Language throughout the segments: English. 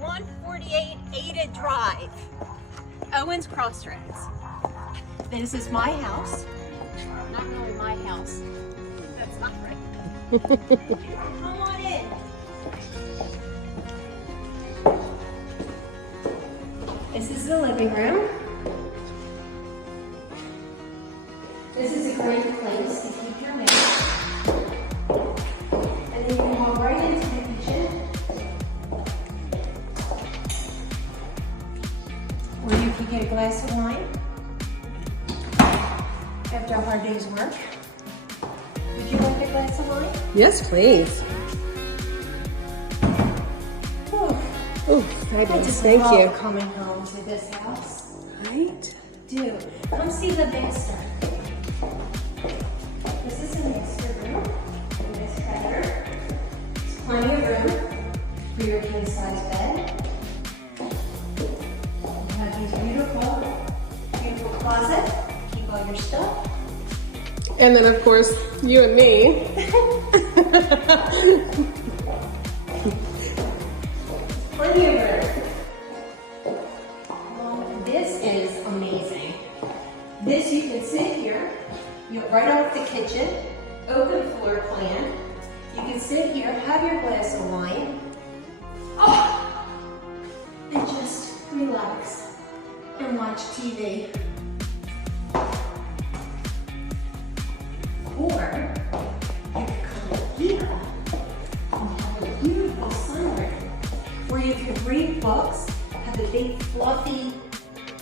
148 Ada Drive, Owens Crossroads. This is my house. Not really my house. That's not right. Come on in. This is the living room. This is a great place to keep your mail. And then you can walk right into the kitchen, where you can get a glass of wine after a hard day's work. Would you like a glass of wine? Yes, please. Oh, I fabulous. just Thank love you. coming home to this house. Right? Do. Come see the master. This is a master room. In this Keller. There's plenty of room for your king-size bed. You have these beautiful closet. Keep all your stuff. And then, of course, you and me. Plenty of room. This is amazing. This you can sit here, right off the kitchen, open floor plan. You can sit here, have your glass of wine, and just relax and watch TV. Or you can come here and have a beautiful sunroom where you can read books, have a big fluffy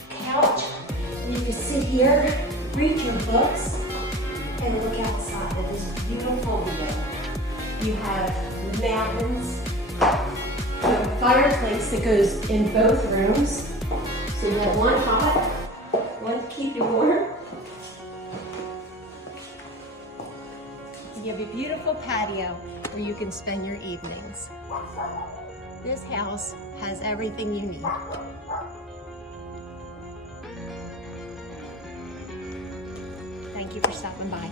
couch, and you can sit here, read your books, and look outside at this beautiful view. You have mountains, you have a fireplace that goes in both rooms, so you have one hot, one to keep you warm. You have a beautiful patio where you can spend your evenings. This house has everything you need. Thank you for stopping by.